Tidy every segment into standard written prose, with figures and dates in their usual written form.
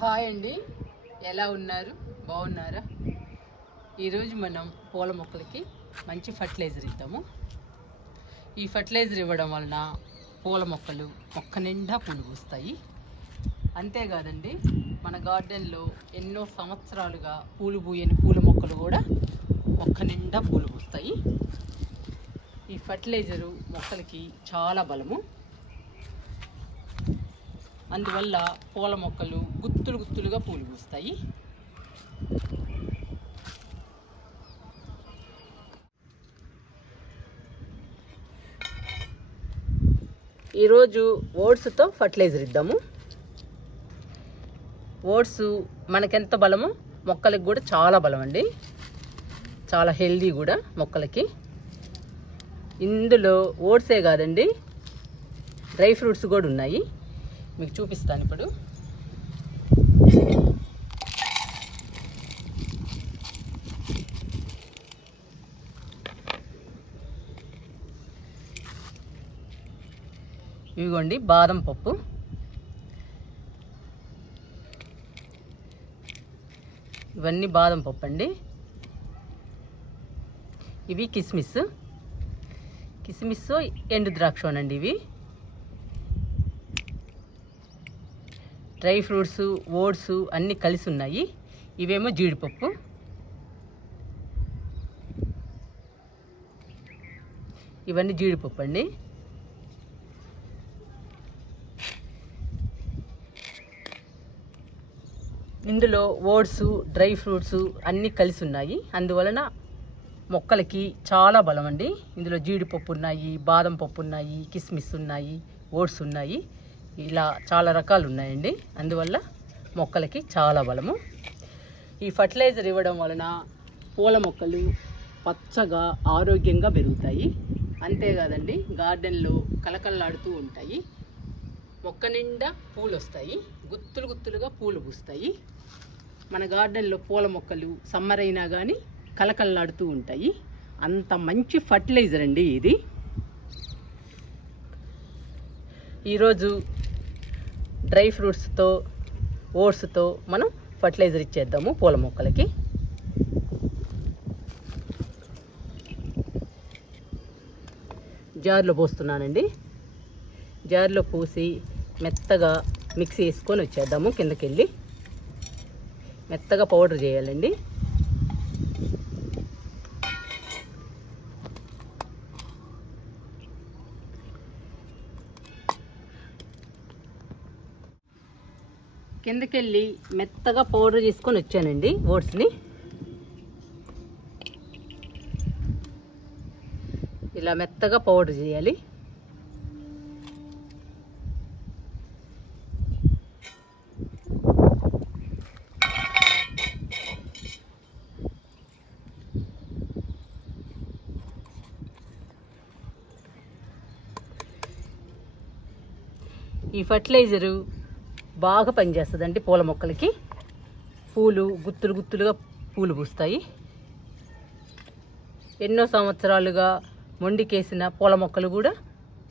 Hi అండి, ఎలా ఉన్నారు? బాగున్నారా? ఈరోజు మనం పూల మొక్కలకి మంచి ఫర్టిలైజర్ ఇద్దాము. ఈ ఫర్టిలైజర్ ఇవ్వడం వలన పూల మొక్కలు మొక్క నిండా పూలు పూస్తాయి. అంతేకాదండి, మన గార్డెన్లో ఎన్నో సంవత్సరాలుగా పూలు పూయని పూల మొక్కలు కూడా మొక్క నిండా పూలు పూస్తాయి. ఈ ఫర్టిలైజరు మొక్కలకి చాలా బలము. అందువల్ల పూల మొక్కలు గుత్తులు గుత్తులుగా పూలు పూస్తాయి. ఈరోజు ఓట్స్తో ఫర్టిలైజర్ ఇద్దాము. ఓట్స్ మనకెంత బలమో మొక్కలకి కూడా చాలా బలం అండి, చాలా హెల్దీ కూడా మొక్కలకి. ఇందులో ఓట్సే కాదండి, డ్రై ఫ్రూట్స్ కూడా ఉన్నాయి, మీకు చూపిస్తాను ఇప్పుడు. ఇవిగోండి బాదం పప్పు, ఇవన్నీ బాదం పప్పు అండి. ఇవి కిస్మిస్ ఎండు ద్రాక్షనండి. ఇవి డ్రై ఫ్రూట్స్, ఓట్స్ అన్నీ కలిసి ఉన్నాయి. ఇవేమో జీడిపప్పు. ఇవన్నీ జీడిపప్పు అండి. ఇందులో ఓట్స్, డ్రై ఫ్రూట్స్ అన్నీ కలిసి ఉన్నాయి. అందువలన మొక్కలకి చాలా బలం అండి. ఇందులో జీడిపప్పు ఉన్నాయి, బాదం పప్పు ఉన్నాయి, కిస్మిస్ ఉన్నాయి, ఓట్స్ ఉన్నాయి, ఇలా చాలా రకాలు ఉన్నాయండి. అందువల్ల మొక్కలకి చాలా బలము. ఈ ఫర్టిలైజర్ ఇవ్వడం వలన పూల మొక్కలు పచ్చగా ఆరోగ్యంగా పెరుగుతాయి. అంతేకాదండి, గార్డెన్లో కలకల్లాడుతూ ఉంటాయి. మొక్క నిండా పూలు వస్తాయి, గుత్తులు గుత్తులుగా పూలు పూస్తాయి. మన గార్డెన్లో పూల మొక్కలు సమ్మర్ అయినా కానీ కలకల్లాడుతూ ఉంటాయి. అంత మంచి ఫర్టిలైజర్ అండి ఇది. ఈరోజు డ్రై ఫ్రూట్స్తో, ఓట్స్తో మనం ఫర్టిలైజర్ ఇచ్చేద్దాము పూల మొక్కలకి. జార్లో పోస్తున్నానండి. జార్లో పోసి మెత్తగా మిక్సీ వేసుకొని వచ్చేద్దాము. కిందకి వెళ్ళి మెత్తగా పౌడర్ చేయాలండి. కిందకెళ్ళి మెత్తగా పౌడర్ చేసుకొని వచ్చానండి ఓట్స్ని. ఇలా మెత్తగా పౌడర్ చేయాలి. ఈ ఫర్టిలైజరు బాగా పనిచేస్తుందండి పూల మొక్కలకి. పూలు గుత్తులు గుత్తులుగా పూలు పూస్తాయి. ఎన్నో సంవత్సరాలుగా మొండికేసిన పూల మొక్కలు కూడా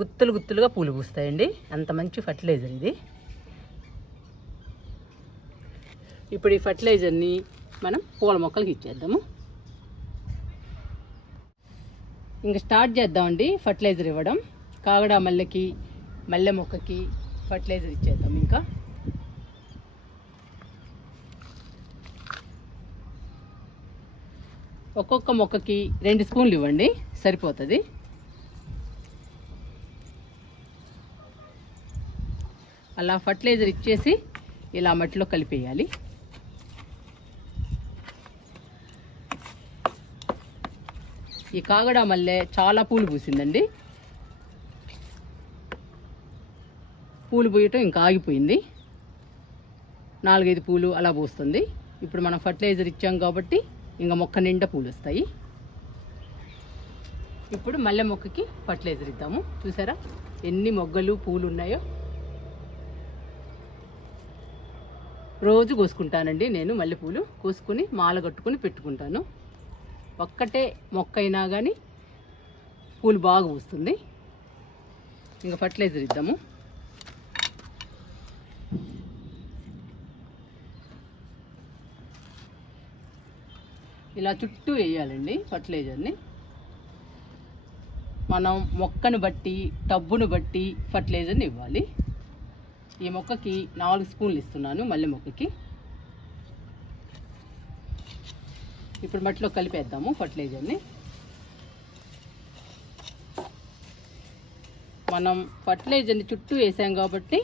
గుత్తులు గుత్తులుగా పూలు పూస్తాయండి. అంత మంచి ఫర్టిలైజర్ ఇది. ఇప్పుడు ఈ ఫర్టిలైజర్ని మనం పూల మొక్కలకి ఇచ్చేద్దాము. ఇంకా స్టార్ట్ చేద్దామండి ఫర్టిలైజర్ ఇవ్వడం. కాగడా మల్లెకి, మల్లె మొక్కకి ఫర్టిలైజర్ ఇచ్చేద్దాం. ఇంకా ఒక్కొక్క మొక్కకి 2 స్పూన్లు ఇవ్వండి, సరిపోతుంది. అలా ఫర్టిలైజర్ ఇచ్చేసి ఇలా మట్టిలో కలిపేయాలి. ఈ కాగడా మల్లె చాలా పూలు పూసిందండి. పూలు పూయటం ఇంకా ఆగిపోయింది. 4-5 పూలు అలా పూస్తుంది. ఇప్పుడు మనం ఫర్టిలైజర్ ఇచ్చాం కాబట్టి ఇంకా మొక్క నిండా పూలు వస్తాయి. ఇప్పుడు మల్లె మొక్కకి ఫర్టిలైజర్ ఇద్దాము. చూసారా ఎన్ని మొగ్గలు పూలు ఉన్నాయో. రోజు కోసుకుంటానండి నేను మల్లెపూలు. కోసుకుని మాల కట్టుకుని పెట్టుకుంటాను. ఒక్కటే మొక్క అయినా కానీ పూలు బాగా పూస్తుంది. ఇంకా ఫర్టిలైజర్ ఇద్దాము. ఇలా చుట్టూ వేయాలండి ఫర్టిలైజర్ని. మనం మొక్కను బట్టి టబ్బును బట్టి ఫర్టిలైజర్ని ఇవ్వాలి. ఈ మొక్కకి 4 స్పూన్లు ఇస్తున్నాను, మల్లె మొక్కకి. ఇప్పుడు మట్టిలో కలిపేద్దాము ఫర్టిలైజర్ని. మనం ఫర్టిలైజర్ని చుట్టూ వేసాం కాబట్టి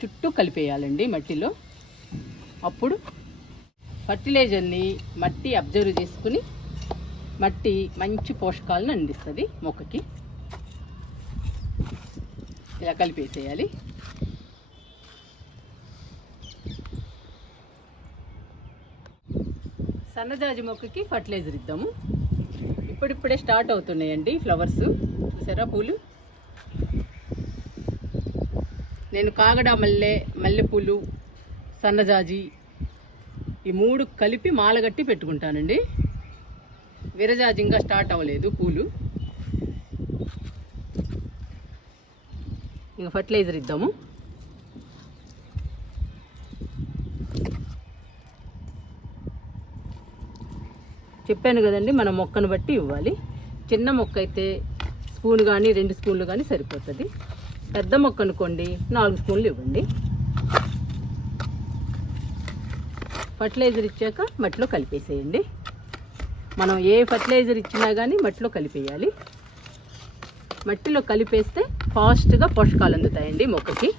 చుట్టూ కలిపేయాలండి మట్టిలో. అప్పుడు ఫర్టిలైజర్ని మట్టి అబ్జర్వ్ చేసుకుని మట్టి మంచి పోషకాలను అందిస్తుంది మొక్కకి. ఇలా కలిపేసేయాలి. సన్నజాజి మొక్కకి ఫర్టిలైజర్ ఇద్దాము. ఇప్పుడిప్పుడే స్టార్ట్ అవుతున్నాయండి ఫ్లవర్స్. చూసారా పూలు? నేను కాగడ మల్లెపూలు, సన్నజాజి ఈ 3 కలిపి మాలగట్టి పెట్టుకుంటానండి. విరజాజి ఇంకా స్టార్ట్ అవ్వలేదు పూలు. ఇంకా ఫర్టిలైజర్ ఇద్దాము. చెప్పాను కదండి, మన మొక్కను బట్టి ఇవ్వాలి. చిన్న మొక్క అయితే స్పూన్ కానీ 2 స్పూన్లు కానీ సరిపోతుంది. పెద్ద మొక్క అనుకోండి 4 స్పూన్లు ఇవ్వండి. ఫర్టిలైజర్ ఇచ్చాక మట్టిలో కలిపేసేయండి. మనం ఏ ఫర్టిలైజర్ ఇచ్చినా కానీ మట్టిలో కలిపేయాలి. మట్టిలో కలిపేస్తే ఫాస్ట్గా పోషకాలు అందుతాయండి మొక్కకి.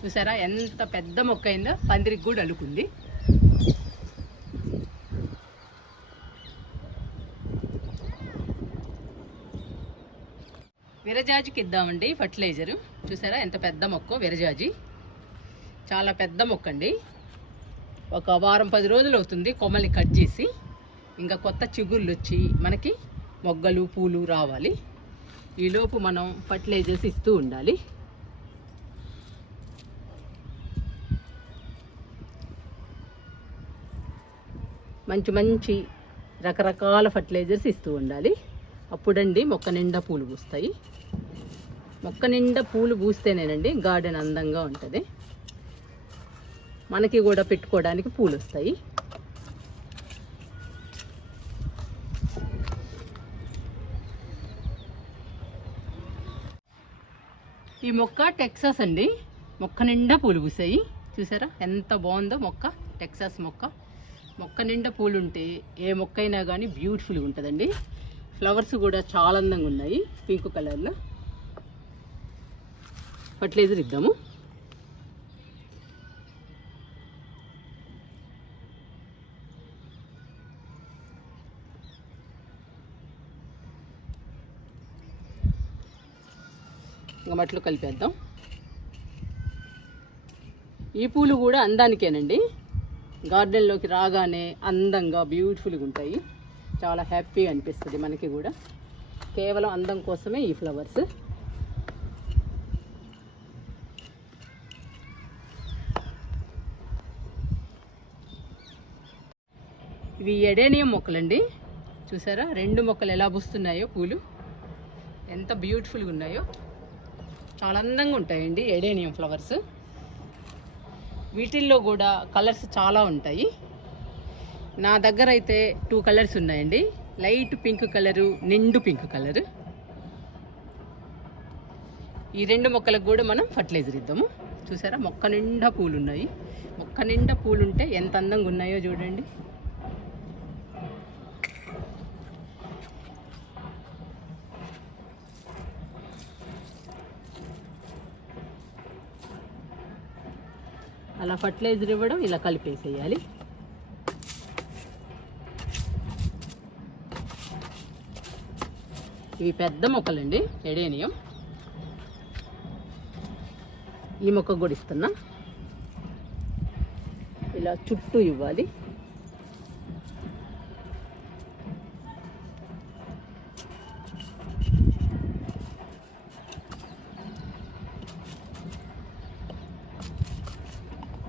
చూసారా ఎంత పెద్ద మొక్క అయిందో, పందిరికి కూడా అలుకుంది. విరజాజికి ఇద్దామండి ఫర్టిలైజరు. చూసారా ఎంత పెద్ద మొక్క విరజాజి, చాలా పెద్ద మొక్క అండి. ఒక వారం 10 రోజులు అవుతుంది కొమ్మల్ని కట్ చేసి. ఇంకా కొత్త చిగుళ్ళు వచ్చి మనకి మొగ్గలు పూలు రావాలి. ఈలోపు మనం ఫర్టిలైజర్స్ ఇస్తూ ఉండాలి. మంచి మంచి రకరకాల ఫర్టిలైజర్స్ ఇస్తూ ఉండాలి. అప్పుడండి మొక్క నిండా పూలు పూస్తాయి. మొక్క నిండా పూలు పూస్తేనేనండి గార్డెన్ అందంగా ఉంటుంది. మనకి కూడా పెట్టుకోవడానికి పూలు వస్తాయి. ఈ మొక్క టెక్సాస్ అండి. మొక్క నిండా పూలు పూసాయి. చూసారా ఎంత బాగుందో మొక్క. టెక్సాస్ మొక్క. మొక్క నిండా పూలు ఉంటే ఏ మొక్క అయినా కానీ బ్యూటిఫుల్గా ఉంటుందండి. ఫ్లవర్స్ కూడా చాలా అందంగా ఉన్నాయి పింక్ కలర్లో. ఫర్టిలైజర్ ఇద్దాము. ఇంకా మట్టిలో కలిపేద్దాం. ఈ పూలు కూడా అందానికేనండి. గార్డెన్లోకి రాగానే అందంగా బ్యూటిఫుల్గా ఉంటాయి. చాలా హ్యాపీగా అనిపిస్తుంది మనకి కూడా. కేవలం అందం కోసమే ఈ ఫ్లవర్స్. ఇవి ఎడేనియం మొక్కలండి. చూసారా 2 మొక్కలు ఎలా పూస్తున్నాయో పూలు, ఎంత బ్యూటిఫుల్గా ఉన్నాయో. చాలా అందంగా ఉంటాయండి ఎడేనియం ఫ్లవర్స్. వీటిల్లో కూడా కలర్స్ చాలా ఉంటాయి. నా దగ్గర అయితే 2 కలర్స్ ఉన్నాయండి. లైట్ పింక్ కలరు, నిండు పింక్ కలరు. ఈ 2 మొక్కలకు కూడా మనం ఫర్టిలైజర్ ఇద్దాము. చూసారా మొక్క నిండా పూలు ఉన్నాయి. మొక్క నిండా పూలు ఉంటే ఎంత అందంగా ఉన్నాయో చూడండి. అలా ఫర్టిలైజర్ ఇవ్వడం, ఇలా కలిపేసేయాలి. ఇవి పెద్ద మొక్కలండి ఎడేనియం. ఈ మొక్క కూడా ఇస్తున్నా. ఇలా చుట్టూ ఇవ్వాలి.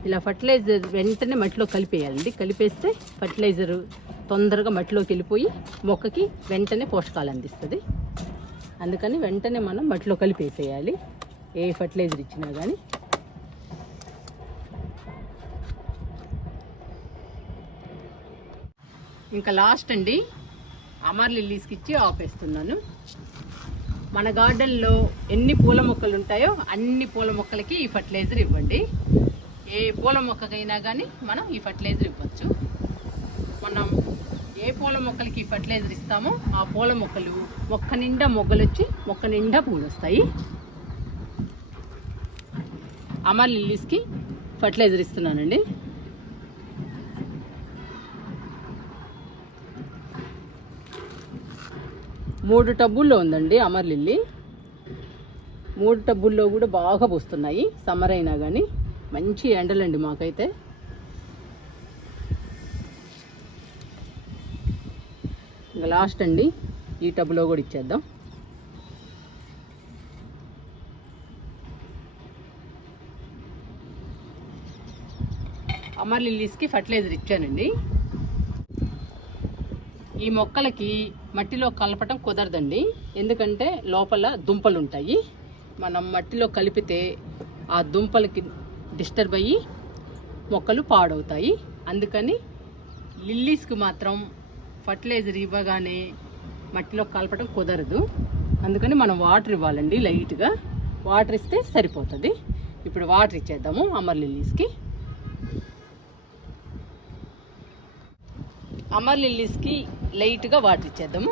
ఇలా ఫర్టిలైజర్ వెంటనే మట్టిలో కలిపేయాలండి. కలిపేస్తే ఫర్టిలైజర్ తొందరగా మట్టిలోకి వెళ్ళిపోయి మొక్కకి వెంటనే పోషకాలు అందిస్తుంది. అందుకని వెంటనే మనం మట్టిలో కలిపేసేయాలి ఏ ఫర్టిలైజర్ ఇచ్చినా కానీ. ఇంకా లాస్ట్ అండి, అమర్ లిల్లీస్కి ఇచ్చి ఆపేస్తున్నాను. మన గార్డెన్లో ఎన్ని పూల మొక్కలు ఉంటాయో అన్ని పూల మొక్కలకి ఈ ఫర్టిలైజర్ ఇవ్వండి. ఏ పూల మొక్కకైనా కానీ మనం ఈ ఫర్టిలైజర్ ఇవ్వచ్చు. మనం ఏ పూల మొక్కలకి ఈ ఫర్టిలైజర్ ఇస్తామో ఆ పూల మొక్కలు మొక్క నిండా మొగ్గలు వచ్చి మొక్క నిండా పూలు వస్తాయి. అమర్ లిల్లీస్కి ఫర్టిలైజర్ ఇస్తున్నానండి. మూడు టబ్బుల్లో ఉందండి అమర్ లిల్లీ. 3 టబ్బుల్లో కూడా బాగా పూస్తున్నాయి. సమ్మర్ అయినా కానీ మంచి ఎండలండి మాకైతే. ఇంకా లాస్ట్ అండి, ఈ టబ్లో కూడా ఇచ్చేద్దాం. అమర్ లిల్లీస్కి ఫర్టిలైజర్ ఇచ్చానండి. ఈ మొక్కలకి మట్టిలో కలపటం కుదరదండి, ఎందుకంటే లోపల దుంపలు ఉంటాయి. మనం మట్టిలో కలిపితే ఆ దుంపలకి డిస్టర్బ్ అయ్యి మొక్కలు పాడవుతాయి. అందుకని లిల్లీస్కి మాత్రం ఫర్టిలైజర్ ఇవ్వగానే మట్టిలో కలపటం కుదరదు. అందుకని మనం వాటర్ ఇవ్వాలండి, లైట్గా వాటర్ ఇస్తే సరిపోతుంది. ఇప్పుడు వాటర్ ఇచ్చేద్దాము అమర్ లిల్లీస్కి. అమర్ లిల్లీస్కి లైట్గా వాటర్ ఇచ్చేద్దాము.